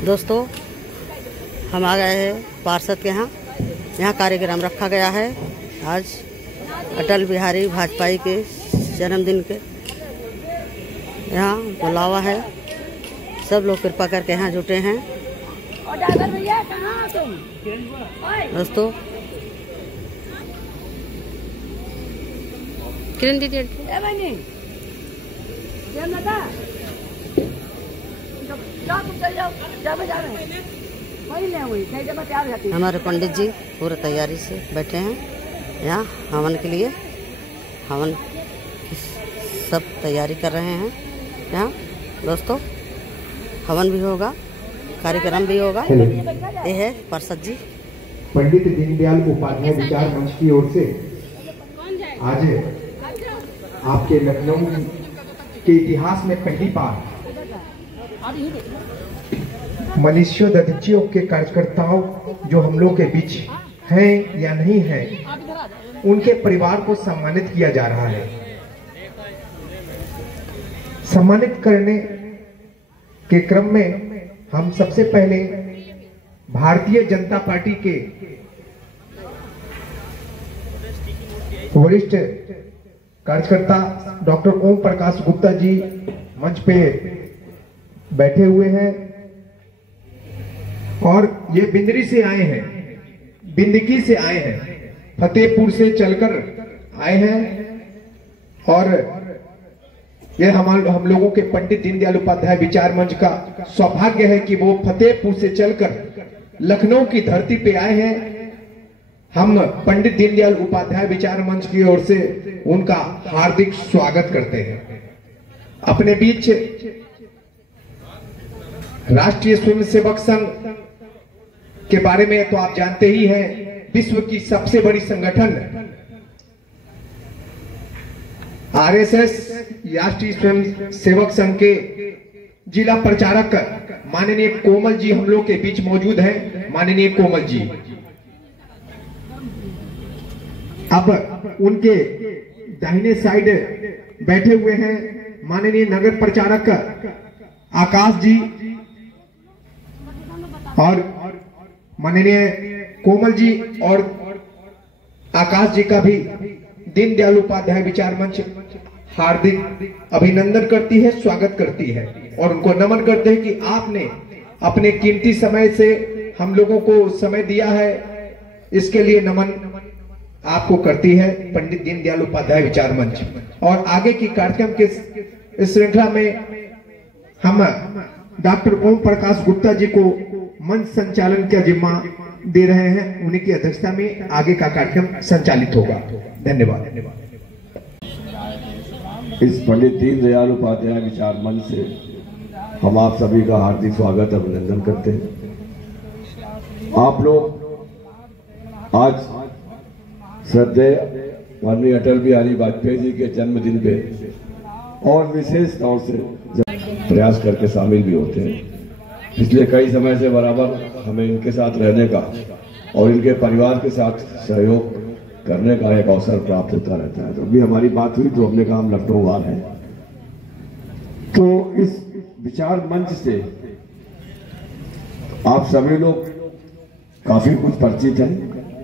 दोस्तों, हम आ गए हैं पार्षद के यहाँ कार्यक्रम रखा गया है। आज अटल बिहारी वाजपेयी के जन्मदिन के यहाँ बुलावा है। सब लोग कृपा करके यहाँ जुटे हैं। दोस्तों, किरण दीदी हमारे पंडित जी पूरी तैयारी से बैठे हैं यहाँ हवन के लिए। हवन सब तैयारी कर रहे हैं यहाँ। दोस्तों, हवन भी होगा, कार्यक्रम भी होगा। ये है पार्षद जी। पंडित दीनदयाल उपाध्याय विचार मंच की ओर से आज आपके लखनऊ के इतिहास में पहली बार मनुष्योदधियों के कार्यकर्ताओं जो हम लोग के बीच हैं या नहीं हैं, उनके परिवार को सम्मानित किया जा रहा है। सम्मानित करने के क्रम में हम सबसे पहले भारतीय जनता पार्टी के वरिष्ठ कार्यकर्ता डॉक्टर ओम प्रकाश गुप्ता जी मंच पे बैठे हुए हैं और ये बिंदरी से आए हैं, बिंदकी से आए हैं, फतेहपुर से चलकर आए हैं। और ये हम लोगों के पंडित दीनदयाल उपाध्याय विचार मंच का सौभाग्य है कि वो फतेहपुर से चलकर लखनऊ की धरती पे आए हैं। हम पंडित दीनदयाल उपाध्याय विचार मंच की ओर से उनका हार्दिक स्वागत करते हैं। अपने बीच राष्ट्रीय स्वयंसेवक संघ के बारे में तो आप जानते ही हैं, विश्व की सबसे बड़ी संगठन आरएसएस राष्ट्रीय स्वयंसेवक संघ के जिला प्रचारक माननीय कोमल जी हम लोग के बीच मौजूद हैं। माननीय कोमल जी, अब उनके दाहिने साइड बैठे हुए हैं माननीय नगर प्रचारक आकाश जी और माननीय कोमल जी और आकाश जी का भी दीनदयाल उपाध्याय विचार मंच हार्दिक अभिनंदन करती है, स्वागत करती है और उनको नमन करते हैं कि आपने अपने कीमती समय से हम लोगों को समय दिया है। इसके लिए नमन आपको करती है पंडित दीनदयाल उपाध्याय विचार मंच। और आगे की कार्यक्रम के श्रृंखला में हम डॉक्टर ओम प्रकाश गुप्ता जी को मंच संचालन का जिम्मा दे रहे हैं। उन्हीं की अध्यक्षता में आगे का कार्यक्रम संचालित होगा। धन्यवाद। इस पंडित दीनदयाल उपाध्याय विचार मंच से हम आप सभी का हार्दिक स्वागत अभिनंदन करते हैं। आप लोग आज श्रद्धेय माननीय अटल बिहारी वाजपेयी जी के जन्मदिन पे और विशेष तौर से प्रयास करके शामिल भी होते हैं। पिछले कई समय से बराबर हमें इनके साथ रहने का और इनके परिवार के साथ सहयोग करने का एक अवसर प्राप्त होता रहता है। तो अभी हमारी बात हुई तो हमने कहा हम लखनऊ वार हैं, तो इस विचार मंच से आप सभी लोग काफी कुछ परिचित हैं।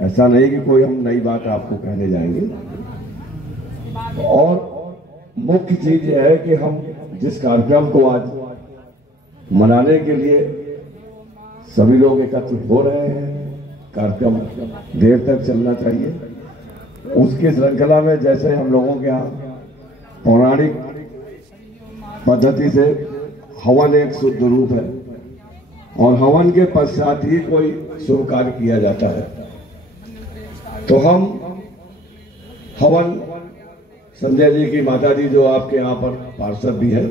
ऐसा नहीं कि कोई हम नई बात आपको कहने जाएंगे। और मुख्य चीज यह है कि हम जिस कार्यक्रम को आज मनाने के लिए सभी लोग एकत्रित हो रहे हैं, कार्यक्रम देर तक चलना चाहिए। उसकी श्रृंखला में जैसे हम लोगों के यहाँ पौराणिक पद्धति से हवन एक शुद्ध रूप है और हवन के पश्चात ही कोई शुभ कार्य किया जाता है। तो हम हवन, संजय जी की माता जी जो आपके यहाँ पर पार्षद भी है,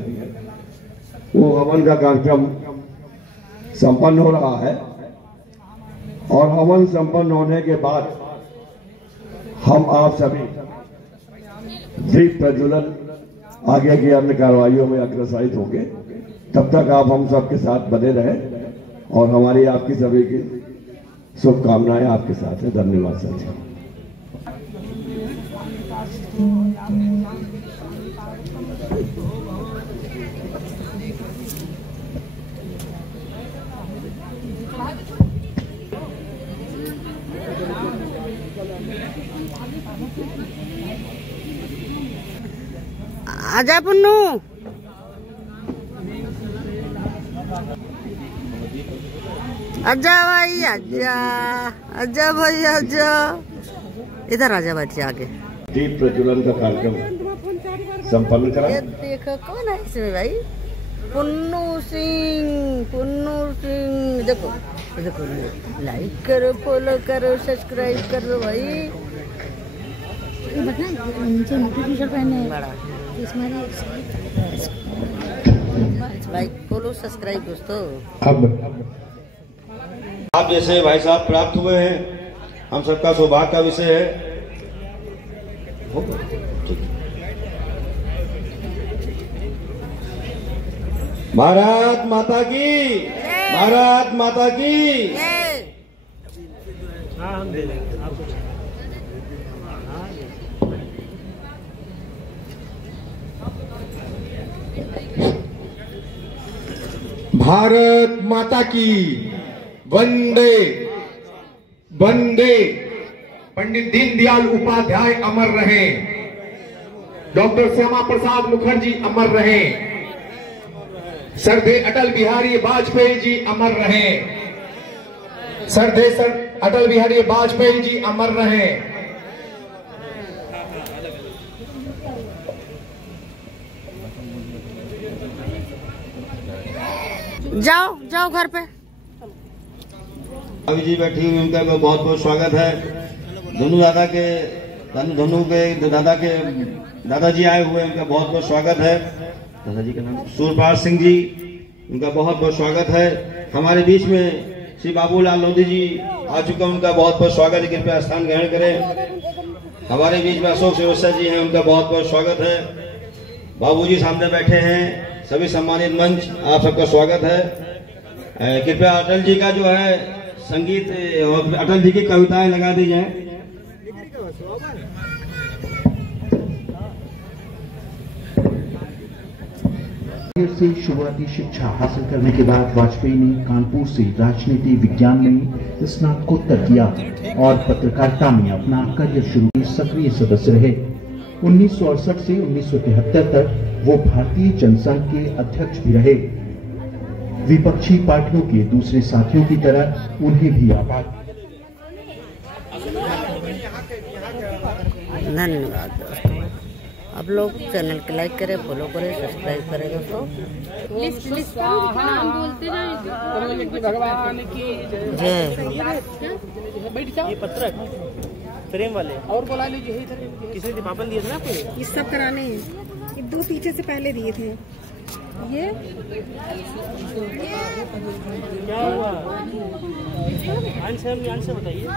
वो हवन का कार्यक्रम संपन्न हो रहा है और हवन संपन्न होने के बाद हम आप सभी दीप प्रज्वलन आगे की अन्य कार्रवाइयों में अग्रसरित होंगे। तब तक आप हम सबके साथ बने रहें और हमारी आपकी सभी की शुभकामनाएं आपके साथ है। धन्यवाद साथियों। आजा पुन्नू। आजा भाई आजा, आजा भाई आजा, इधर आजा बैठ आगे। दीप प्रज्वलन का कार्यक्रम संपन्न करा। ये देखो कौन है इसमें भाई? पुन्नू सिंह, पुन्नू सिंह। देखो देखो, लाइक करो, फॉलो करो, सब्सक्राइब करो भाई। नीचे टी शर्ट पहने बड़ा लाइक फॉलो सब्सक्राइब दोस्तों। अब आप जैसे भाई साहब प्राप्त हुए हैं, हम सबका सौभाग्य का विषय है। भारत माता की, भारत माता की। भारत माता की वंदे वंदे। पंडित दीनदयाल उपाध्याय अमर रहे, डॉक्टर श्यामा प्रसाद मुखर्जी अमर रहे, सरदे अटल बिहारी वाजपेयी जी अमर रहे, सरदे अटल बिहारी वाजपेयी जी अमर रहे। जाओ जाओ घर पे। अभी जी बैठी हुई, उनका बहुत बहुत स्वागत है। धनु दादा के दादाजी आए हुए, उनका बहुत बहुत स्वागत है। दादाजी का नाम सूरपाल सिंह जी, उनका बहुत बहुत स्वागत है। हमारे बीच में श्री बाबूलाल लोधी जी आ चुका, उनका बहुत बहुत स्वागत है। कृपया स्थान ग्रहण करें। हमारे बीच में अशोक श्रीवास्तव जी हैं, उनका बहुत बहुत स्वागत है। बाबूजी सामने बैठे हैं। सभी सम्मानित मंच, आप सबका स्वागत है। कृपया अटल जी का जो है संगीत और अटल जी की कविताएं लगा दी जाए। से शुरुआती शिक्षा हासिल करने के बाद वाजपेयी ने कानपुर से राजनीति विज्ञान में स्नातकोत्तर किया और पत्रकारिता में अपना करियर शुरू किया। सक्रिय सदस्य रहे। 1968 से 1973 तक वो भारतीय जनसंघ के अध्यक्ष भी रहे। विपक्षी पार्टियों के दूसरे साथियों की तरह उन्हें भी आबाद। धन्यवाद दोस्तों। आप लोग चैनल को लाइक करें, फॉलो करें, सब्सक्राइब करें दोस्तों। भगवान की जय। बैठ जाओ। ये पत्र फ्रेम वाले और बोला लीजिए इधर। किसी ने मापन दिए थे ना आपको? ये सब कराने हैं। ये 2 पीछे से पहले दिए थे। ये क्या हुआ? ध्यान से बताइए।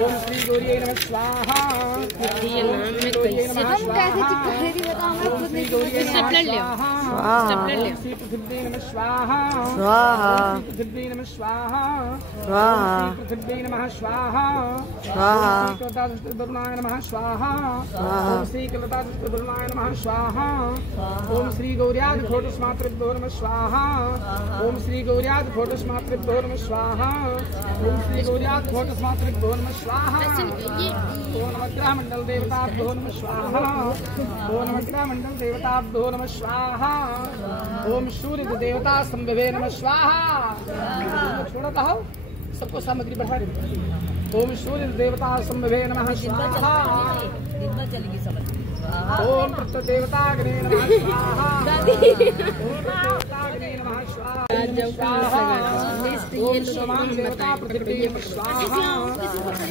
ओम श्री गौरी नमः स्वाहा। ये नाम में कैसे हम कैसे चिपक बताऊंगा खुद नहीं। स्टेपलर ले आओ। श्री पृथ्वी नमः स्वाहा। स्वाहा पृथ्वी नमः स्वाहा। स्वाहा पृथ्वी नमः स्वाहा। स्वाहा वरुणाय नमः स्वाहा। स्वाहा। ओम श्री वरुणाय नमः स्वाहा। ओम श्री गौर्याद फोटोस्मातृभ्यो नमः स्वाहा। ओम श्री गौर्याद फोटोस्मातृभ्यो नमः स्वाहा। ओम श्री गौर्याद फोटोस्मातृभ्यो नमः स्वाहा। ओम नवग्रह मंडल देवताभ्यो नमः स्वाहा। ओम नवग्रह मंडल देवताभ्यो नमः स्वाहा। ओम सूर्य देवता संभवे नमः स्वाहा। छोड़ा था सबको सामग्री बढ़ा रही। ओम सूर्य देवता संभवे नमः स्वाहा। ओम प्रत्यय देवता अग्नि नमः स्वाहा। ओम देवताग्नि नमः स्वाहा। ओम सोमान देवता पृथ्वी नमः स्वाहा।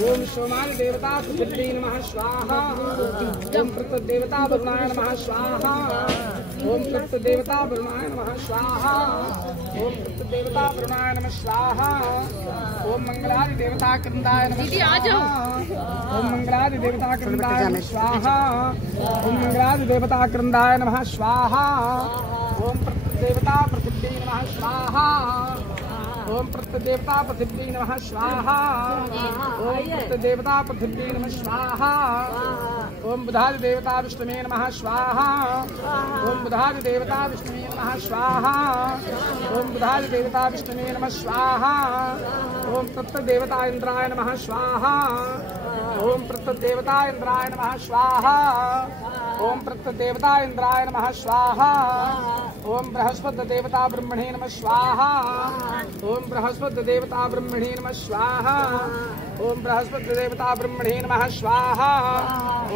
ओम सोमान देवता पृथ्वी नमः स्वाहा। ओम प्रत्यय देवता वरुणाय नमः स्वाहा। ओम प्रत्यय देवता वरुणाय नमः स्वाहा। ओम प्रत्यय देवता वरुणाय नमः स्वाहा। ओम मंगलादि देवता कृंदाय नमः स्वाहा। ओम मंगलादि देवता कृंदाय नमः स्वाहा। ओम मंगलादि देवता कृंदाय नमः स्वाहा। ओम प्रत्यदेवता पृथ्वी नमः स्वाहा। ओम प्रत्यदेवता पृथ्वी नमः स्वाहा। ओम प्रत्यदेवता पृथ्वी नमः स्वाहा। ओम बुधादि देवता विष्णुवे नमः स्वाहा ओम बुधादि देवता विष्णुवे नमः स्वाहा ओम बुधादि देवता विष्णुवे नमः स्वाहा ओम तत्देवता इंद्राय नमः स्वाहा ओम प्रत्यदेवता इंद्राय नमः स्वाहा ओम प्रत्यदेवता इंद्राय नमः स्वाहा ओम बृहस्पति देवता ब्रह्मणे नमः स्वाहा ओम बृहस्पति देवता ब्रह्मणे नमः स्वाहा ओम बृहस्पति देवता ब्रह्मणे नमः स्वाहा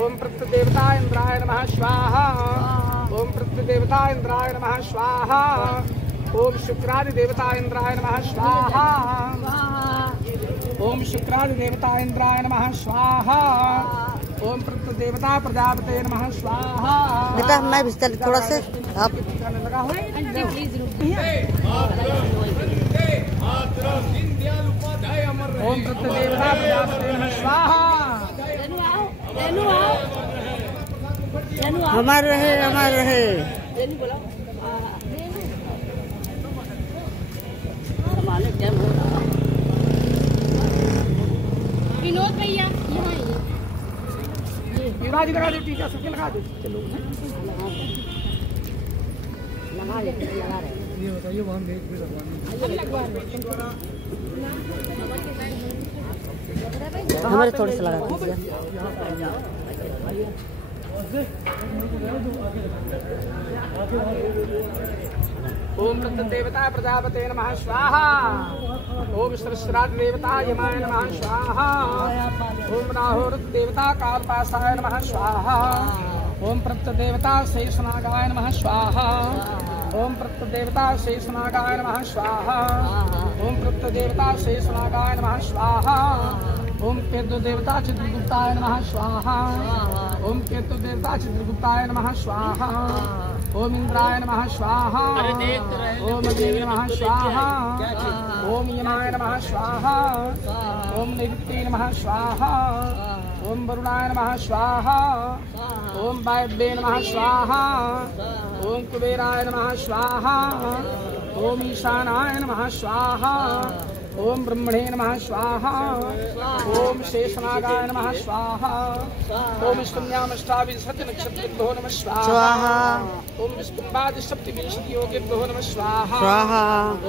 ओम प्रत्यदेवता इंद्राय नमः स्वाहा ओम प्रत्यदेवता इंद्राय नमः स्वाहा ओम शुक्रादि देवता इंद्राय नमः स्वाहा ओम शुक्रादि देवता इंद्राय नमः स्वाहा ओम प्रत्यदेवता प्रजापते नमः स्वाहा। बेटा मैं भी चल थोड़ा से आप लगा हो ओम प्रत्यदेवता प्रजापते नमः स्वाहा। हमार रहे विनोद भैया यहाँ विवाद लगा दो टीका सबके लगा दो। चलो लगा रहे ये बताइए वहाँ भेज भी हमारे थोड़े से लगा दीजिए। ओम प्रत्यदेवता प्रजापते नमः स्वाहा ओम सहस्राज देवता यमाय नमः स्वाहा ओम राहुरुद्र देवता कालपासाय नमः स्वाहा ओम प्रत्यदेवता शेषनागाय नमः स्वाहा ओम प्रत्यदेवता शेषनागाय नमः स्वाहा ओम प्रत्यदेवता शेषनागाय नमः स्वाहा ओम केतु देवता चित्रगुप्ताय नमः स्वाहा ओम केतु देवता चित्रगुप्ताय नमः स्वाहा ओम इंद्राय नमः स्वाहा ओम देवी नमः स्वाहा ओम यमाय नमः स्वाहा ओम निवृत्ति नमः स्वाहा ओम वरुणाय नमः स्वाहा ओम वायव्ये नमः स्वाहा ओम कुबेराय नमः स्वाहा ओम ईशानाय नमः स्वाहा ओम ब्रह्मणे नमः स्वाहा ओम शेषनागाय नमः स्वाहा ओम शून्यामष्टाविंशति नक्षत्रेभ्यो नमः स्वाहा ओम विष्णुवादि सप्तविंशति योगेभ्यो नमः स्वाहा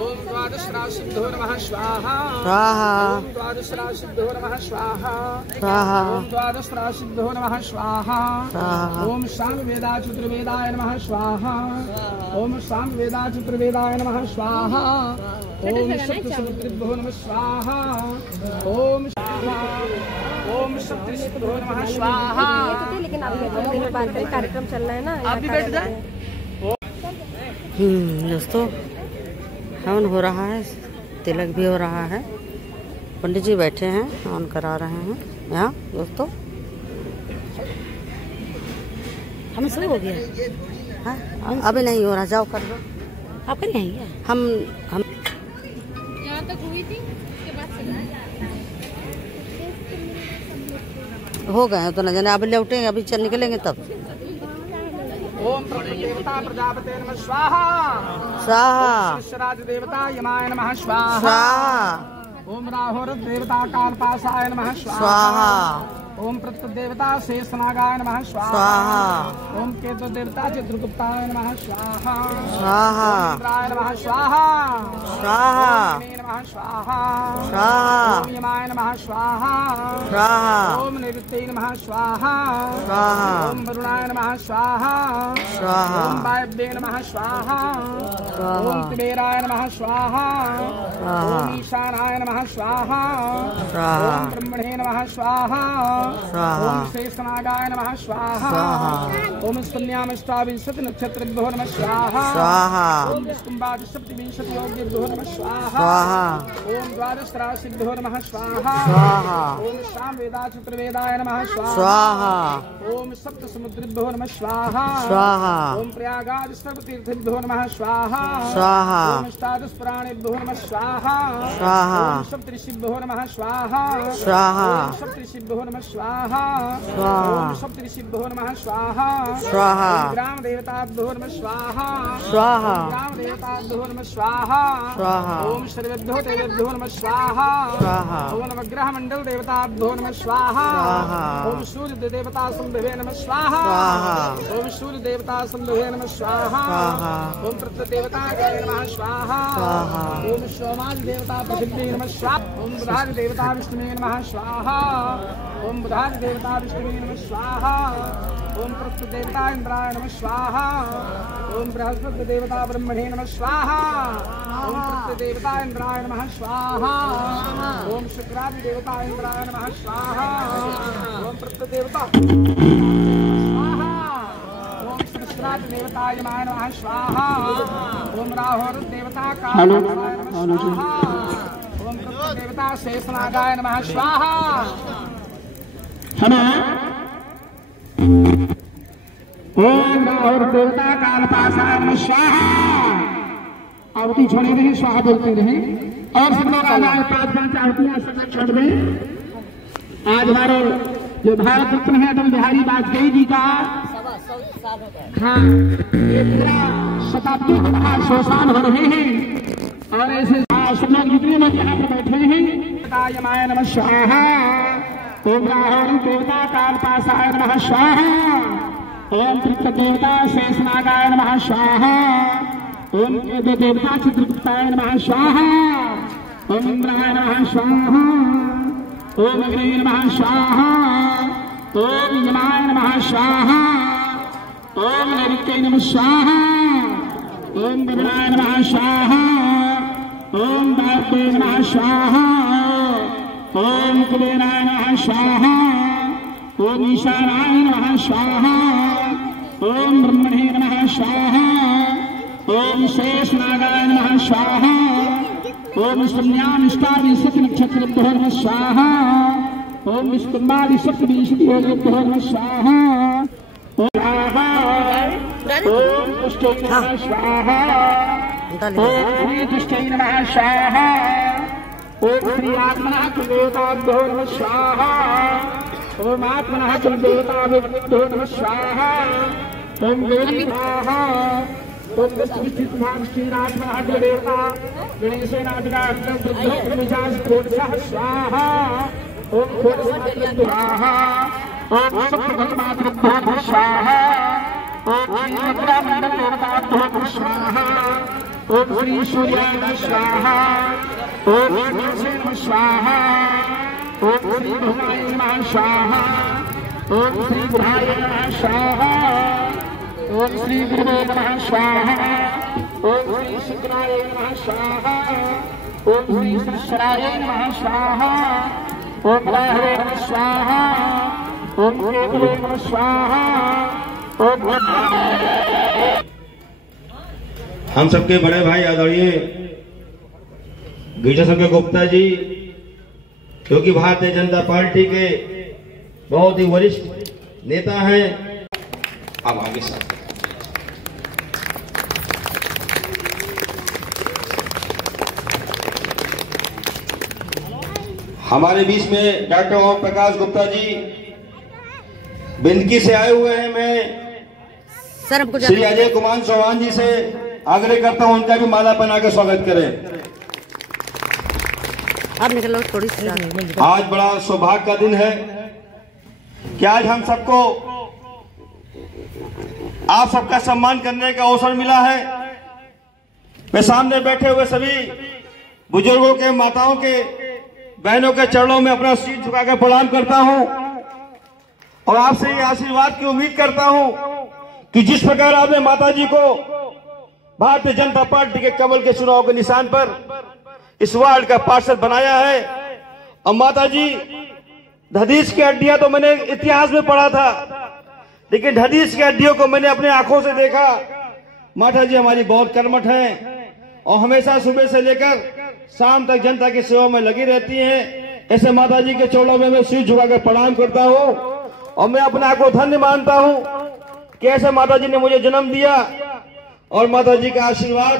ओम द्वादश राशिभ्यो नमः स्वाहा ओम द्वादश राशिभ्यो नमः स्वाहा ओम द्वादश राशिभ्यो नमः स्वाहा ओम सामवेदा चतुर्वेदाय नमः स्वाहा ओम सामवेदा चतुर्वेदाय नमः स्वाहा ओम सप्तसमुद्रेभ्यो नमः स्वाहा ओम ओम सप्तऋषिभ्यो नमः स्वाहा। लेकिन अभी कार्यक्रम चल रहा है ना, आप भी बैठ जाए। दोस्तों हवन हो रहा है, तिलक भी हो रहा है, पंडित जी बैठे हैं हवन करा रहे हैं यहाँ। दोस्तों हम शुरू हो गया हाँ, अभी नहीं हो रहा, जाओ कर दो आप कर आएंगे। हम यहाँ तक हुई थी, उसके बाद हो गए तो न जाने, अभी लौटेंगे, अभी चल निकलेंगे तब। ओम प्रत्यदेवता प्रजापते नमः स्वाहा स्वाहा सहस्राज देवता यमाय नमः स्वाहा स्वाहा ओम राहुरुद्र देवता कालपासाय नमः स्वाहा स्वाहा ओम प्रत्यदेवता शेषनागाय नमः स्वाहा ओम केतु देवता चित्रगुप्ताय नमः स्वाहा स्वाहा इंद्राय नमः स्वाहा स्वाहा नमः स्वाहा स्वाहा ओम यमाय नमः स्वाहा स्वाहा ओम निवृत्ते नमः स्वाहा स्वाहा ओम वरुणाय नमः स्वाहा स्वाहा ओम वायव्ये नमः स्वाहा ओम कुबेराय नमः स्वाहा ओम ईशानाय नमः स्वाहा ओम ब्रह्मणे नमः स्वाहा ओम शेषनागाय नमः स्वाहा ओम शून्यामष्टाविंशति नक्षत्रेभ्यो नमः स्वाहा ओम विष्णुवादि सप्तविंशति योगेभ्यो नमः स्वाहा ओम द्वादश राशिभ्यो नमः स्वाहा ओम सामवेदा चतुर्वेदाय नमः स्वाहा ओम सप्तसमुद्रेभ्यो नमः स्वाहा ओम प्रयागादि सर्वतीर्थेभ्यो नमः स्वाहा ओम अष्टादश पुराणेभ्यो नमः स्वाहा ओम सप्तऋषिभ्यो नमः स्वाहा ओम सप्तऋषिभ्यो नमः स्वाहा ओम सप्तऋषिभ्यो नमः स्वाहा स्वाहा ग्राम देवताभ्यो नमः स्वाहा स्वाहा ग्राम देवताभ्यो नमः स्वाहा स्वाहा ओम सर्वेभ्यो देवेभ्यो नमः स्वाहा स्वाहा ओम नवग्रह मंडल देवताभ्यो नमः स्वाहा स्वाहा ओम सूर्य देवता संभवे नमः स्वाहा स्वाहा ओम सूर्य देवता संभवे नमः स्वाहा स्वाहा ओम प्रत्येक देवता नमः स्वाहा स्वाहा ओम सोमाज देवता पृथ्वी नमः स्वाहा ओम बुधादि देवता विष्णु नमः स्वाहा ओम बुधादि देवता विष्णु नमः स्वाहा ओम प्रत्येक देवता इंद्राय नमः स्वाहा ओम बृहस्पति देवता ब्रह्मणे नमः स्वाहा ओम प्रत्येक देवता इंद्राय नमः स्वाहा ओम शुक्रादि देवता इंद्राय नमः स्वाहा ओम प्रत्येक देवता स्वाहा ओम सहस्रादि देवताय नमः स्वाहा ओम राहुर देवता कालाय नमः स्वाहा ओम प्रत्येक देवता शेषनागाय नमः स्वाहा ओम राहुर देवता कालपाशाय नमः स्वाहा। आरती छोड़े रहे, स्वाहा बोलते रहे और सब लोग आए 5-5 आरतियां सब छोड़ दें। आज हमारे जो भारत रत्न है अटल बिहारी वाजपेयी जी का हाँ ये पूरा शताब्दी के बाद 100 साल हो रहे हैं और ऐसे सब लोग जितने लोग यहाँ पर बैठे हैं यमाय नमः स्वाहा ओम राहुल देवता कालपाशाय नमः स्वाहा ओम तृप्त देवता शेषनागाय नमः स्वाहा ओम देवता चित्रगुप्ताय नमः स्वाहा ओम इंद्राय नमः स्वाहा ओम अग्ने नमः स्वाहा ओम यमाय नमः स्वाहा ओम नैऋत्याय नमः स्वाहा ओम गगनाय नमः स्वाहा ओम वायुवे नमः स्वाहा ओम कुबेराय नमः स्वाहा ओम ईशानाय नमः स्वाहा ओम ब्रह्मणे नमः स्वाहा ओम शेषनागाय नमः स्वाहा ओम स्तम्याम इष्टादिशत नक्षत्रेभ्यो नमः स्वाहा ओम विष्णुमादिशत विशुद्धियोगेभ्यो नमः स्वाहा ओम पुष्टै नमः स्वाहा ओम श्रीदुष्टै नमः स्वाहा ओम श्री आत्मनः कुलदेवताभ्यो नमः स्वाहा ओम आत्मनः कुलदेवताभ्यो नमः स्वाहा ओम गौरी स्वाहा ओम श्रीनाथमनः कुलदेवता गणेशनाथ स्वाहा ओम स्वाहा ओम सप्तमातृभ्यो स्वाहा ओम श्री मंगल देवताभ्यो स्वाहा ओम श्री सूर्याय स्वाहा ओम श्री स्वाहा ओम श्री भुवनाय नमः स्वाहा ओम श्री बुधाय नमः स्वाहा ओम श्री गुरुवे नमः स्वाहा ओम श्री शुक्राय नमः स्वाहा ओम श्री सहस्राय नमः स्वाहा ओम राहवे नमः स्वाहा ओम केतवे नमः स्वाहा ओम हम सबके बड़े भाई आदरणीय गिरिजा शंकर गुप्ता जी क्योंकि भारतीय जनता पार्टी के बहुत ही वरिष्ठ नेता हैं। अब आगे साथ हमारे बीच में डॉक्टर ओम प्रकाश गुप्ता जी बिंदकी से आए हुए हैं। मैं श्री अजय कुमार चौहान जी से आग्रह करता हूं उनका भी माला पहना के स्वागत करें। अब निकलो थोड़ी सी। आज बड़ा सौभाग्य का दिन है कि आज हम सबको आप सबका सम्मान करने का अवसर मिला है। मैं सामने बैठे हुए सभी बुजुर्गों के, माताओं के, बहनों के चरणों में अपना सिर झुकाकर प्रणाम करता हूं और आपसे ये आशीर्वाद की उम्मीद करता हूं कि जिस प्रकार आपने माता जी को भारतीय जनता पार्टी के कमल के चुनाव के निशान पर इस वार्ड का पार्षद बनाया है और माता जी ढदीस की हड्डियां तो मैंने इतिहास में पढ़ा था, लेकिन ढदीस की हड्डियों को मैंने अपने आंखों से देखा। माता जी हमारी बहुत कर्मठ हैं और हमेशा सुबह से लेकर शाम तक जनता की सेवा में लगी रहती हैं। ऐसे माता जी के चरणों में मैं सिर झुकाकर प्रणाम करता हूं और मैं अपने आप को धन्य मानता हूं कि ऐसे माता जी ने मुझे जन्म दिया और माता जी का आशीर्वाद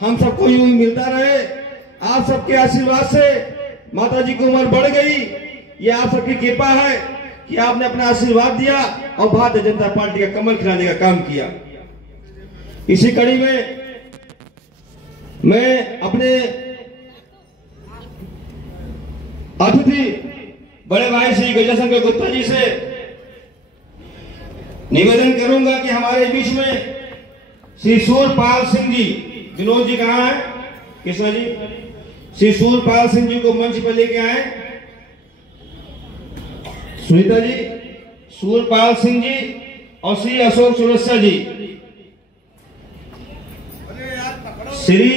हम सबको यूं ही मिलता रहे। आप सबके आशीर्वाद से माता जी की उम्र बढ़ गई। ये आप सबकी कृपा है कि आपने अपना आशीर्वाद दिया और भारतीय जनता पार्टी का कमल खिलाने का काम किया। इसी कड़ी में मैं अपने अतिथि बड़े भाई श्री गजाशंकर गुप्ता जी से निवेदन करूंगा कि हमारे बीच में श्री सूरपाल सिंह जी, विनोद जी कहाँ है, कृष्णा जी, श्री सूरपाल सिंह जी को मंच पर लेके आए। सुनीता जी, सूरपाल सिंह जी और श्री अशोक चौरसिया जी, श्री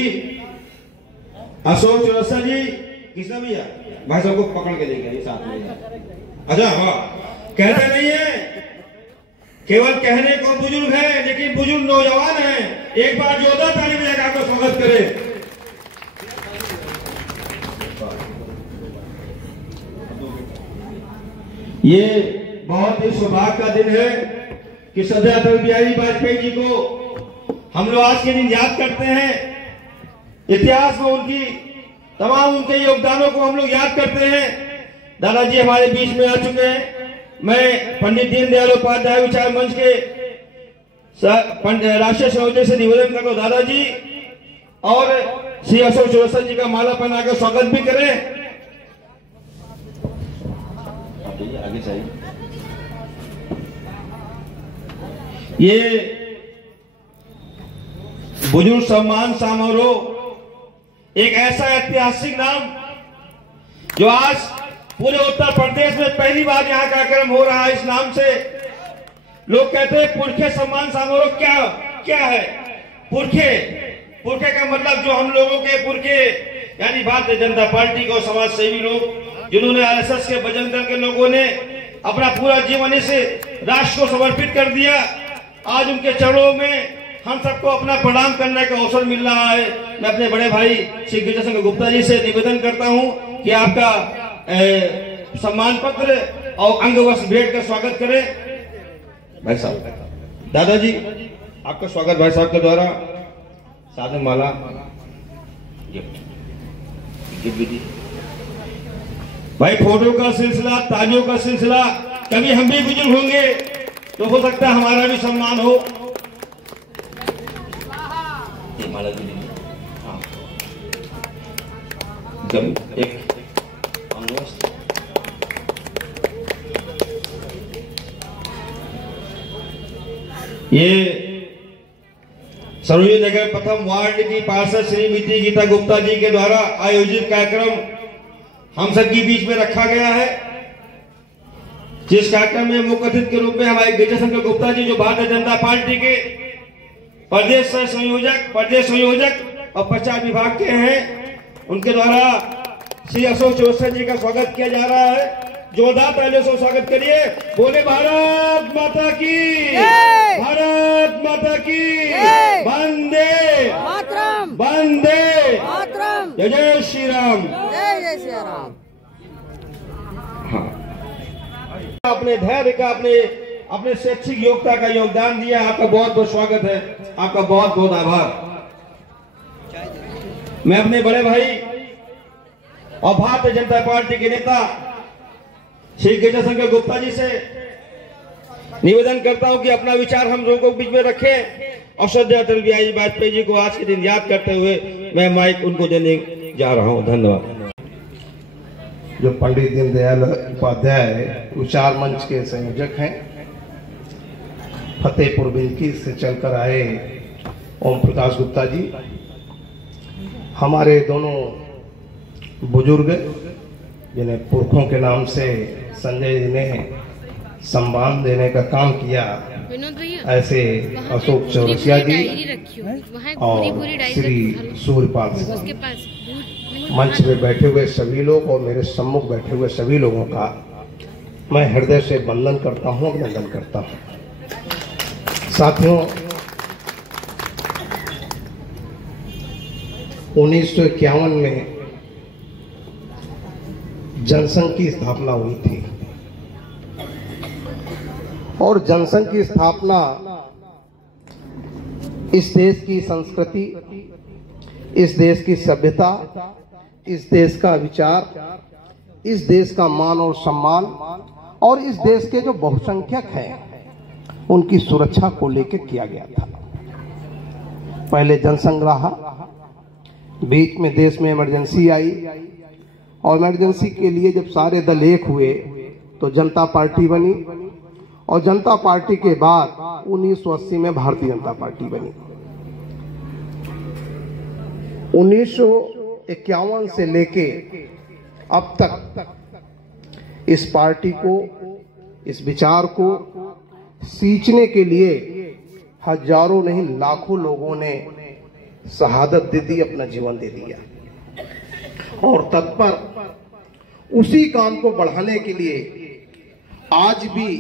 अशोक चौरसिया जी, कृष्णा भैया भाई साहब को पकड़ के लेके साथ में। अच्छा हाँ, कहते नहीं है केवल कहने को बुजुर्ग है, लेकिन बुजुर्ग नौजवान है। एक बार जोरदार ताली बजाकर आपका स्वागत करें। ये बहुत ही सौभाग्य का दिन है कि श्रद्धा अटल बिहारी वाजपेयी जी को हम लोग आज के दिन याद करते हैं। इतिहास में उनकी तमाम उनके योगदानों को हम लोग याद करते हैं। दादाजी हमारे बीच में आ चुके हैं। मैं पंडित दीनदयाल उपाध्याय विचार मंच के राष्ट्रीय संयोजक से निवेदन करता हूं दादाजी और श्री अशोक चौरसिया जी का माला पहनाकर स्वागत भी करें। आगे चाहिए। ये बुजुर्ग सम्मान समारोह एक ऐसा ऐतिहासिक नाम जो आज पूरे उत्तर प्रदेश में पहली बार यहाँ कार्यक्रम हो रहा है। इस नाम से लोग कहते हैं पुरखे सम्मान समारोह क्या है। पुरखे का मतलब जो हम लोगों के पुरखे यानी भारतीय जनता पार्टी को समाज सेवी लोग जिन्होंने आरएसएस के बजरंग दल के लोगों ने अपना पूरा जीवन इस राष्ट्र को समर्पित कर दिया। आज उनके चरणों में हम सबको अपना प्रणाम करने का अवसर मिल रहा है। मैं अपने बड़े भाई श्री गजाशंकर गुप्ता जी से निवेदन करता हूं कि आपका सम्मान पत्र और अंगवस्त्र भेंट का स्वागत करें। भाई साहब, दादाजी आपका स्वागत भाई साहब के द्वारा साधन माला गिफ्ट। भाई फोटो का सिलसिला, तालियों का सिलसिला, कभी हम भी बुजुर्ग होंगे तो हो सकता है हमारा भी सम्मान हो। माला जी हाँ एक ये सरोजनी नगर प्रथम वार्ड की पार्षद श्रीमती गीता गुप्ता जी के द्वारा आयोजित कार्यक्रम हम सबके बीच में रखा गया है। जिस कार्यक्रम में मुख्य अतिथि के रूप में हमारे गजाशंकर गुप्ता जी जो भारतीय जनता पार्टी के प्रदेश संयोजक और प्रचार विभाग के हैं, उनके द्वारा श्री अशोक चौरसिया जी का स्वागत किया जा रहा है। जोरदार पहले से स्वागत करिए। बोले भारत माता की, भारत माता की, वंदे मातरम, वंदे मातरम, जय जय श्री राम, जय श्री राम। हाँ, अपने धैर्य का अपने शैक्षिक योग्यता का योगदान दिया। आपका बहुत बहुत स्वागत है, आपका बहुत बहुत आभार। मैं अपने बड़े भाई और भारतीय जनता पार्टी के नेता श्री गजाशंकर गुप्ता जी से निवेदन करता हूं कि अपना विचार हम लोगों के बीच में रखें और श्रद्धा अटल बिहारी वाजपेयी जी को आज के दिन याद करते हुए मैं माइक उनको देने जा रहा हूं। धन्यवाद। जो पंडित दीनदयाल उपाध्याय विचार मंच के संयोजक हैं, फतेहपुर बिल्की से चलकर आए ओम प्रकाश गुप्ता जी, हमारे दोनों बुजुर्ग जिन्हें पुरखों के नाम से संजय जी ने सम्मान देने का काम किया, ऐसे अशोक चौरसिया जी और श्री सूरपाल सिंह, मंच में बैठे हुए सभी लोग और मेरे सम्मुख बैठे हुए सभी लोगों का मैं हृदय से वंदन करता हूं, अभिनंदन करता हूं। साथियों, 1951 में जनसंघ की स्थापना हुई थी और जनसंघ की स्थापना इस देश की संस्कृति, इस देश की सभ्यता, इस देश का विचार, इस देश का मान और सम्मान और इस देश के जो बहुसंख्यक हैं उनकी सुरक्षा को लेकर किया गया था। पहले जनसंग्रह, बीच में देश में इमरजेंसी आई और इमरजेंसी के लिए जब सारे दल एक हुए तो जनता पार्टी बनी और जनता पार्टी के बाद 1980 में भारतीय जनता पार्टी बनी। 1951 से लेके अब तक इस पार्टी को, इस विचार को सींचने के लिए हजारों नहीं लाखों लोगों ने शहादत दे दी, अपना जीवन दे दिया और तत्पर उसी काम को बढ़ाने के लिए आज भी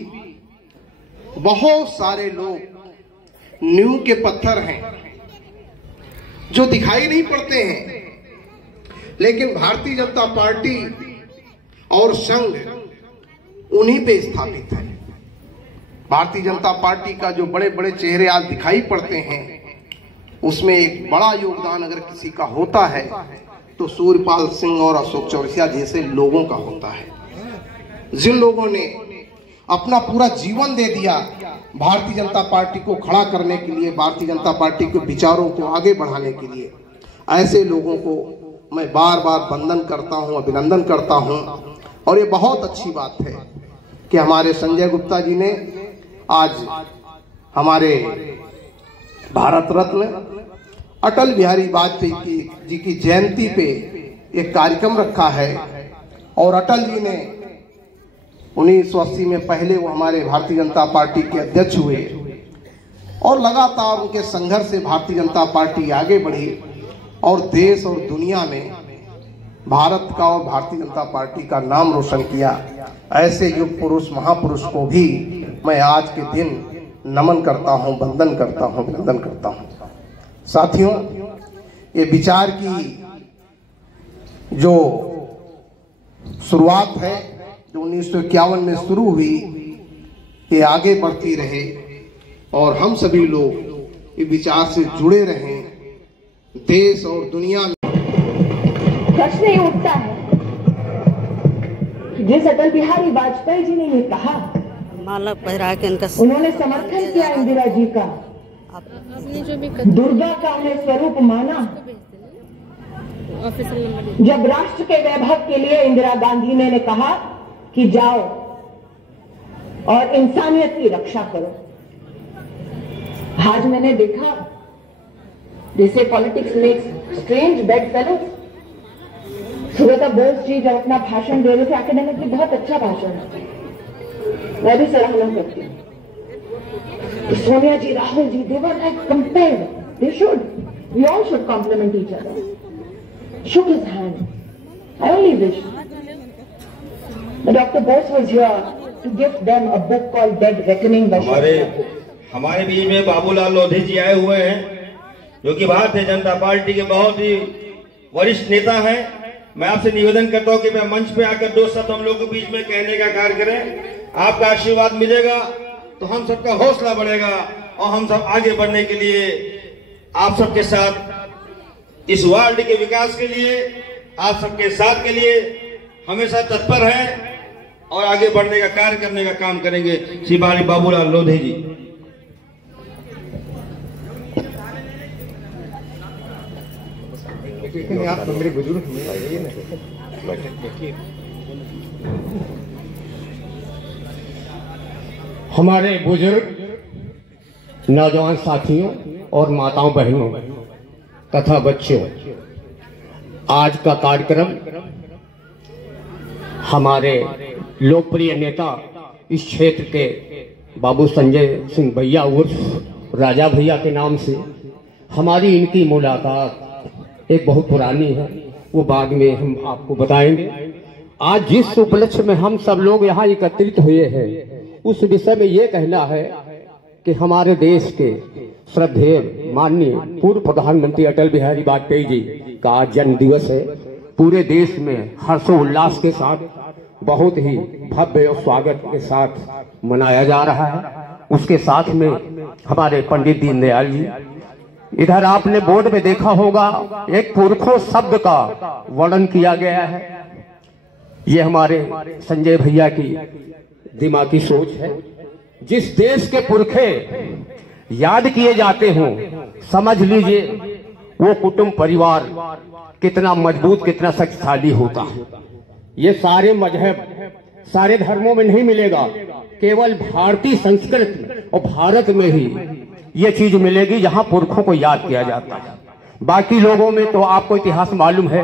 बहुत सारे लोग नींव के पत्थर हैं जो दिखाई नहीं पड़ते हैं, लेकिन भारतीय जनता पार्टी और संघ उन्हीं पे स्थापित है। भारतीय जनता पार्टी का जो बड़े बड़े चेहरे आज दिखाई पड़ते हैं उसमें एक बड़ा योगदान अगर किसी का होता है तो सूर्यपाल सिंह और अशोक चौरसिया जैसे लोगों का होता है, जिन लोगों ने अपना पूरा जीवन दे दिया भारतीय जनता पार्टी को खड़ा करने के लिए, भारतीय जनता पार्टी के विचारों को आगे बढ़ाने के लिए। ऐसे लोगों को मैं बार बार वंदन करता हूं, अभिनंदन करता हूं और ये बहुत अच्छी बात है कि हमारे संजय गुप्ता जी ने आज हमारे भारत रत्न अटल बिहारी वाजपेयी जी की जयंती पे एक कार्यक्रम रखा है और अटल जी ने 1980 में पहले वो हमारे भारतीय जनता पार्टी के अध्यक्ष हुए और लगातार उनके संघर्ष से भारतीय जनता पार्टी आगे बढ़ी और देश और दुनिया में भारत का और भारतीय जनता पार्टी का नाम रोशन किया। ऐसे युग पुरुष, महापुरुष को भी मैं आज के दिन नमन करता हूं, वंदन करता हूं, अभिनंदन करता हूं। साथियों, ये विचार की जो शुरुआत है जो 1951 में शुरू हुई, ये आगे बढ़ती रहे और हम सभी लोग ये विचार से जुड़े रहें। देश और दुनिया में प्रश्न ये उठता है कि जिस अटल बिहारी वाजपेयी जी ने ये कहा, माला पहरा के इनका उन्होंने समर्थन किया इंदिरा जी का, दुर्गा का उन्हें स्वरूप माना। जब राष्ट्र के वैभव के लिए इंदिरा गांधी ने कहा कि जाओ और इंसानियत की रक्षा करो। आज मैंने देखा जैसे politics makes strange bed fellows. Sugata Bose ji जब अपना भाषण दे रहे थे एकेडमिकली बहुत अच्छा भाषण है, मैं भी सराहना करती हूँ। सोनिया जी, Rahul ji, they were like compared. They should. We all should compliment each other. Shook his hand. I only wish Dr. Bose was here to give them a book called Dead Reckoning by हमारे बीच में बाबूलाल लोधी जी आए हुए हैं जो कि Bharatiya Janata party के बहुत ही वरिष्ठ नेता हैं। मैं आपसे निवेदन करता हूं कि मैं मंच पे आकर दो शब्द हम लोग के बीच में कहने का कार्य करें। आपका आशीर्वाद मिलेगा तो हम सबका हौसला बढ़ेगा और हम सब आगे बढ़ने के लिए आप सबके साथ, इस वार्ड के विकास के लिए, आप सबके साथ के लिए हमेशा तत्पर हैं और आगे बढ़ने का कार्य करने का काम करेंगे। श्री बाबूलाल लोधी जी। आप तो मेरे बुजुर्ग हमारे बुजुर्ग, नौजवान साथियों और माताओं बहनों तथा बच्चों, आज का कार्यक्रम हमारे लोकप्रिय नेता इस क्षेत्र के बाबू संजय सिंह भैया उर्फ राजा भैया के नाम से हमारी इनकी मुलाकात एक बहुत पुरानी है, वो बाद में हम आपको बताएंगे। आज जिस उपलक्ष्य में हम सब लोग यहाँ एकत्रित हुए हैं उस विषय में ये कहना है कि हमारे देश के श्रद्धेय माननीय पूर्व प्रधानमंत्री अटल बिहारी वाजपेयी जी का आज जन्म दिवस है। पूरे देश में हर्षोल्लास के साथ बहुत ही भव्य और स्वागत के साथ मनाया जा रहा है। उसके साथ में हमारे पंडित दीनदयाल जी, इधर आपने बोर्ड में देखा होगा एक पुरखों शब्द का वर्णन किया गया है। ये हमारे संजय भैया की दिमागी सोच है। जिस देश के पुरखे याद किए जाते हों, समझ लीजिए वो कुटुंब परिवार कितना मजबूत, कितना शक्तिशाली होता है। ये सारे मजहब, सारे धर्मों में नहीं मिलेगा, केवल भारतीय संस्कृति और भारत में ही ये चीज मिलेगी जहां पुरखों को याद किया जाता है। बाकी लोगों में तो आपको इतिहास मालूम है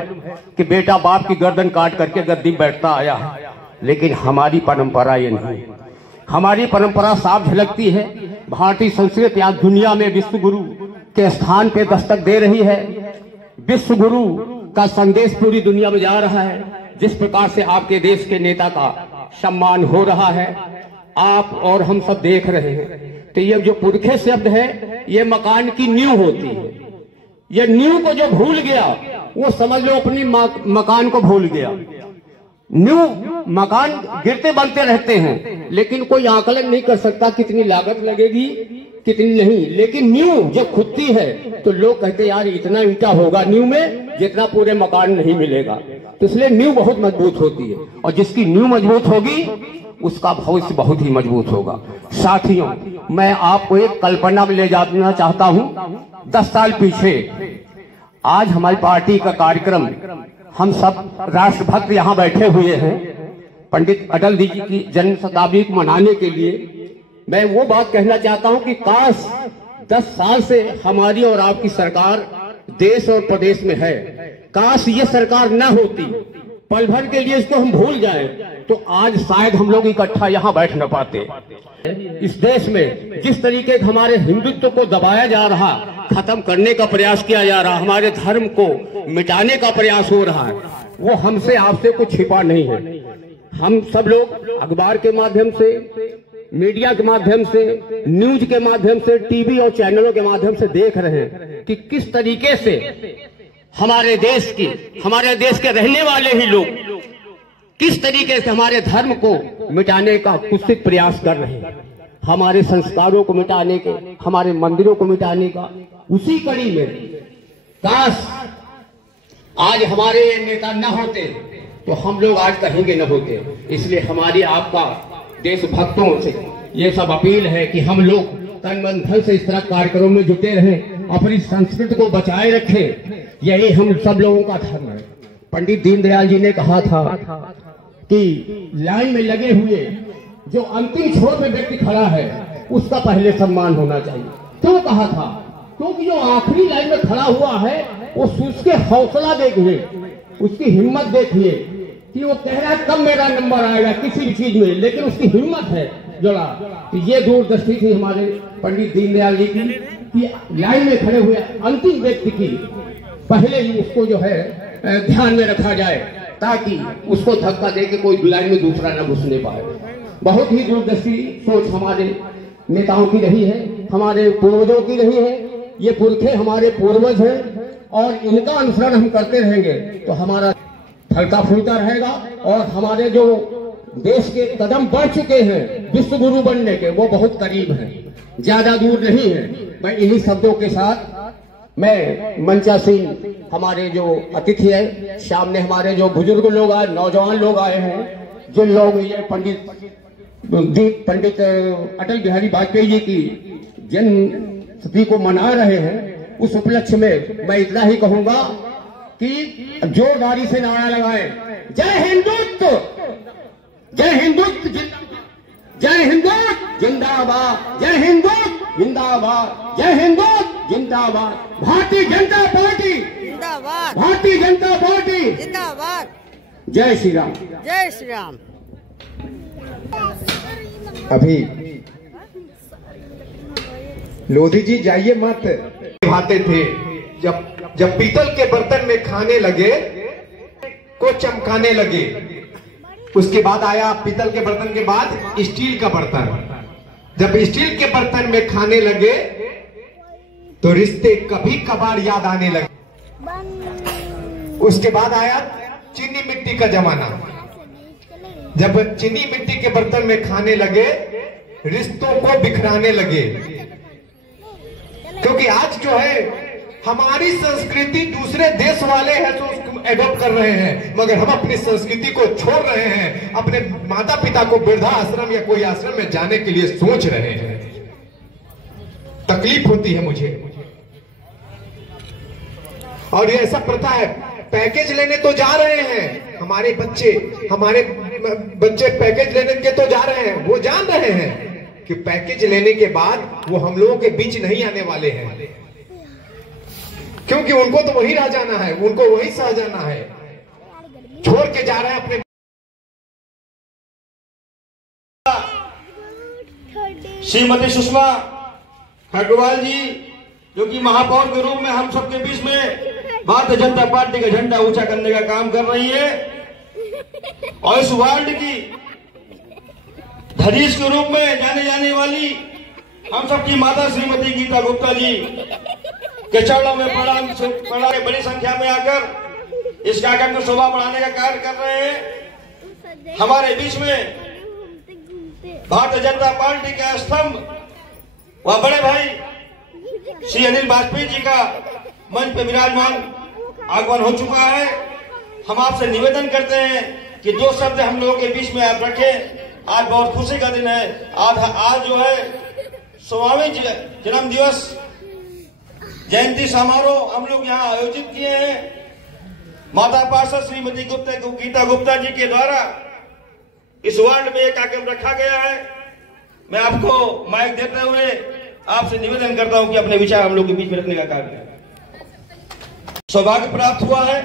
कि बेटा बाप की गर्दन काट करके गद्दी बैठता आया है, लेकिन हमारी परंपरा ये नहीं। हमारी परंपरा साफ झलकती है। भारतीय संस्कृति आज दुनिया में विश्व गुरु के स्थान पे दस्तक दे रही है। विश्व गुरु का संदेश पूरी दुनिया में जा रहा है। जिस प्रकार से आपके देश के नेता का सम्मान हो रहा है, आप और हम सब देख रहे हैं। तो ये जो पुरखे शब्द है, ये मकान की नींव होती है। ये नींव को जो भूल गया, वो समझ लो अपनी मकान को भूल गया। नींव, मकान गिरते बनते रहते हैं, लेकिन कोई आकलन नहीं कर सकता कितनी लागत लगेगी, कितनी नहीं। लेकिन नींव जब खुदती है तो लोग कहते यार इतना ईंटा होगा नींव में जितना पूरे मकान नहीं मिलेगा। तो इसलिए नींव बहुत मजबूत होती है, और जिसकी नींव मजबूत होगी उसका भविष्य बहुत ही मजबूत होगा। साथियों, मैं आपको एक कल्पना में ले जाना चाहता हूं। 10 साल पीछे आज हमारी पार्टी का कार्यक्रम, हम सब राष्ट्रभक्त यहाँ बैठे हुए हैं पंडित अटल जी की जन्म शताब्दी को मनाने के लिए। मैं वो बात कहना चाहता हूं कि काश 10 साल से हमारी और आपकी सरकार देश और प्रदेश में है, काश ये सरकार न होती, पल भर के लिए इसको हम भूल जाएं, तो आज शायद हम लोग इकट्ठा यहाँ बैठ न पाते। इस देश में जिस तरीके से हमारे हिंदुत्व को दबाया जा रहा, खत्म करने का प्रयास किया जा रहा, हमारे धर्म को मिटाने का प्रयास हो रहा है, वो हमसे आपसे कुछ छिपा नहीं है। हम सब लोग अखबार के माध्यम से, मीडिया के माध्यम से, न्यूज के माध्यम से, टीवी और चैनलों के माध्यम से देख रहे हैं कि किस तरीके से हमारे देश के रहने वाले ही लोग किस तरीके से हमारे धर्म को मिटाने का कुत्सित प्रयास कर रहे हैं, हमारे संस्कारों को मिटाने के, हमारे मंदिरों को मिटाने का। उसी कड़ी में काश आज हमारे नेता न होते तो हम लोग आज कहेंगे न होते। इसलिए हमारी आपका देशभक्तों से ये सब अपील है कि हम लोग तन मन धन से इस तरह कार्यक्रमों में जुटे रहें, अपनी संस्कृति को बचाए रखें। यही हम सब लोगों का धर्म है। पंडित दीनदयाल जी ने कहा था कि लाइन में लगे हुए जो अंतिम छोर में व्यक्ति खड़ा है उसका पहले सम्मान होना चाहिए। क्यों कहा था? क्योंकि जो आखिरी लाइन में खड़ा हुआ है उसके हौसला देखिए, उसकी हिम्मत देखिए कि वो कह रहा है कब मेरा नंबर आएगा किसी भी चीज में, लेकिन उसकी हिम्मत है जोड़ा। तो ये दूरदृष्टि थी हमारे पंडित दीनदयाल जी की कि लाइन में खड़े हुए अंतिम व्यक्ति की पहले ही उसको जो है ध्यान में रखा जाए, ताकि उसको धक्का दे के कोई लाइन में दूसरा न घुसने पाए। बहुत ही दूरदर्शी सोच हमारे नेताओं की रही है, हमारे पूर्वजों की रही है। ये पुरखे हमारे पूर्वज हैं और इनका अनुसरण हम करते रहेंगे तो हमारा फलता फूलता रहेगा, और हमारे जो देश के कदम बढ़ चुके हैं विश्व गुरु बनने के, वो बहुत करीब हैं, ज्यादा दूर नहीं है। मैं इन्हीं शब्दों के साथ मैं मंचासीन हमारे जो अतिथि है, सामने हमारे जो बुजुर्ग लोग आए, नौजवान लोग आए हैं, जिन लोग ये पंडित अटल बिहारी वाजपेयी जी की जन्म शताब्दी को मना रहे हैं, उस उपलक्ष्य में मैं इतना ही कहूंगा कि जोरदारी से नारा लगाएं, जय हिंदुत्व, जय हिंदुत्व, जय हिंदुत्व जिंदाबाद, जय हिंदुत्व जिंदाबाद, जय हिंदुत्व जिंदाबाद, भारतीय जनता पार्टी जिंदाबाद, भारतीय जनता पार्टी जिंदाबाद, जय श्री राम, जय श्री राम। अभी लोधी जी जाइए मत भाते थे, जब पीतल के बर्तन में खाने लगे को चमकाने लगे। उसके बाद आया पीतल के बर्तन के बाद स्टील का बर्तन। जब स्टील के बर्तन में खाने लगे तो रिश्ते कभी कभार याद आने लगे। उसके बाद आया चीनी मिट्टी का जमाना। जब चीनी मिट्टी के बर्तन में खाने लगे रिश्तों को बिखराने लगे, क्योंकि आज जो है हमारी संस्कृति दूसरे देश वाले हैं तो हम एडॉप्ट कर रहे हैं, मगर हम अपनी संस्कृति को छोड़ रहे हैं, अपने माता पिता को वृद्धा आश्रम या कोई आश्रम में जाने के लिए सोच रहे हैं। तकलीफ होती है मुझे। और ये ऐसा प्रथा है, पैकेज लेने तो जा रहे हैं हमारे बच्चे पैकेज लेने के तो जा रहे हैं, वो जान रहे हैं कि पैकेज लेने के बाद वो हम लोगों के बीच नहीं आने वाले हैं, क्योंकि उनको तो वही रह जाना है, उनको वही सह जाना है। छोड़ के जा रहे हैं अपने। श्रीमती सुषमा खंडवाल जी, जो कि महापौर के रूप में हम सबके बीच में भारतीय जनता पार्टी का झंडा ऊंचा करने का काम कर रही है, और इस वार्ड की धरीश के रूप में जाने जाने वाली हम सबकी माता श्रीमती गीता गुप्ता जी के चरणों में प्रणाम बड़ी संख्या में आकर इस कार्यक्रम को शोभा बढ़ाने का कार्य कर रहे हैं। हमारे बीच में भारतीय जनता पार्टी के स्तंभ व बड़े भाई श्री अनिल वाजपेयी जी का मंच पे विराजमान आगमन हो चुका है। हम आपसे निवेदन करते हैं कि दो शब्द हम लोगों के बीच में आप रखें। आज बहुत खुशी का दिन है। आज जो है 100वां जन्म दिवस जयंती समारोह हम लोग यहाँ आयोजित किए हैं। माता पार्षद श्रीमती गीता गुप्ता जी के द्वारा इस वार्ड में एक कार्यक्रम रखा गया है। मैं आपको माइक देते हुए आपसे निवेदन करता हूं कि अपने विचार हम लोग के बीच में रखने का कार्य करें। सौभाग्य प्राप्त हुआ है।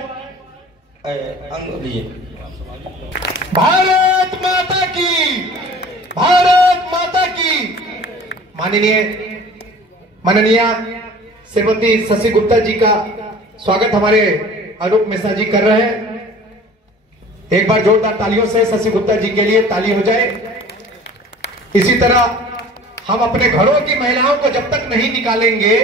भारत माता की, भारत माता की। माननीय श्रीमती शशि गुप्ता जी का स्वागत हमारे अनूप मिश्रा जी कर रहे हैं। एक बार जोरदार तालियों से शशि गुप्ता जी के लिए ताली हो जाए। इसी तरह हम अपने घरों की महिलाओं को जब तक नहीं निकालेंगे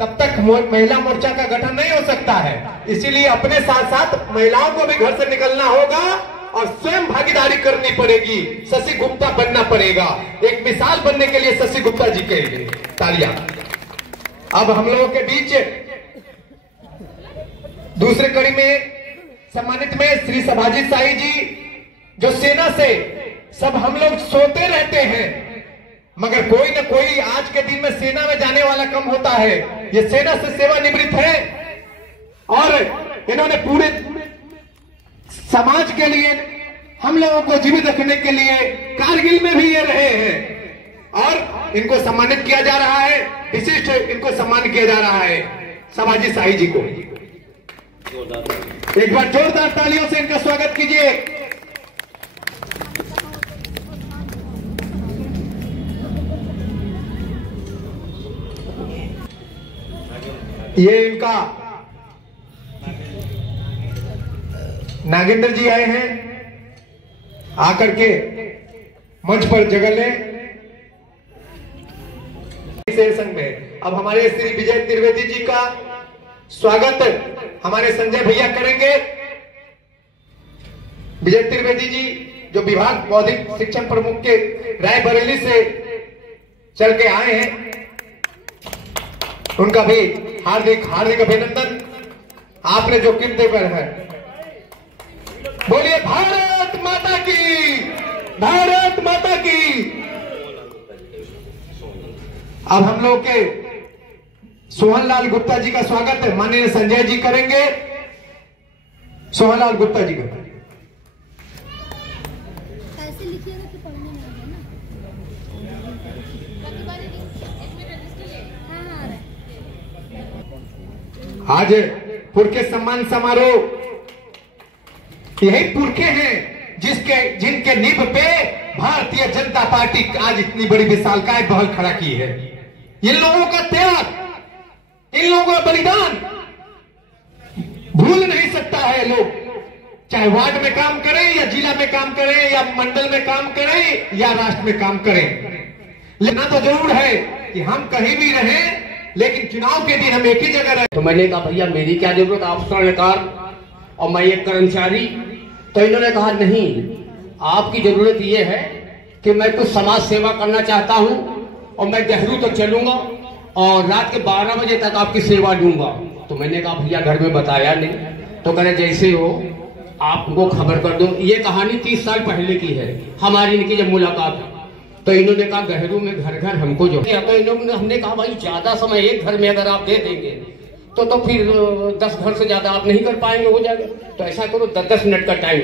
तब तक महिला मोर्चा का गठन नहीं हो सकता है। इसीलिए अपने साथ साथ महिलाओं को भी घर से निकलना होगा और स्वयं भागीदारी करनी पड़ेगी। शशि गुप्ता बनना पड़ेगा। एक मिसाल बनने के लिए शशि गुप्ता जी के लिए तालियां। अब हम लोगों के बीच दूसरे कड़ी में सम्मानित में श्री सभाजी साई जी, जो सेना से सब हम लोग सोते रहते हैं, मगर कोई न कोई आज के दिन में सेना में जाने वाला कम होता है। ये सेना से सेवानिवृत्त है और इन्होंने पूरे समाज के लिए हम लोगों को जीवित रखने के लिए कारगिल में भी ये रहे हैं और इनको सम्मानित किया जा रहा है। विशिष्ट इनको सम्मान किया जा रहा है सभाजी साई जी को। एक बार जोरदार तालियों से इनका स्वागत कीजिए। ये इनका नागेंद्र जी आए हैं, आकर के मंच पर जगह लें संघ में। अब हमारे श्री विजय त्रिवेदी जी का स्वागत हमारे संजय भैया करेंगे। विजय त्रिवेदी जी जो विभाग बौद्धिक शिक्षण प्रमुख के रायबरेली से चल के आए हैं, उनका भी हार्दिक हार्दिक अभिनंदन। आपने जो कीमते पर है, बोलिए भारत माता की, भारत माता की। अब हम लोग के सोहनलाल गुप्ता जी का स्वागत माननीय संजय जी करेंगे। सोहनलाल गुप्ता जी का आज पुरखे सम्मान समारोह, यही पुरखे हैं जिनके नींव पे भारतीय जनता पार्टी आज इतनी बड़ी विशालकाय पहल खड़ा की है। इन लोगों का त्याग, इन लोगों का बलिदान भूल नहीं सकता है लोग, चाहे वार्ड में काम करें या जिला में काम करें या मंडल में काम करें या राष्ट्र में काम करें। लेकिन तो जरूर है कि हम कहीं भी रहें, लेकिन चुनाव के दिन हम एक ही जगह रहे। तो मैंने कहा भैया मेरी क्या जरूरत, आप स्वर्णकार और मैं एक कर्मचारी। तो इन्होंने कहा नहीं, आपकी जरूरत यह है कि मैं कुछ समाज सेवा करना चाहता हूं और मैं देहरू तक चलूंगा और रात के 12 बजे तक आपकी सेवा दूंगा। तो मैंने कहा भैया घर में बताया नहीं। तो कह रहे जैसे हो आपको खबर कर दो। ये कहानी 30 साल पहले की है, हमारी इनकी जब मुलाकात तो इन्होंने कहा गहरू में घर घर हमको जो है, तो इन्होंने हमने कहा भाई ज्यादा समय एक घर में अगर आप दे देंगे तो फिर 10 घर से ज्यादा आप नहीं कर पाएंगे, हो जाएगा। तो ऐसा करो 10-10 मिनट का टाइम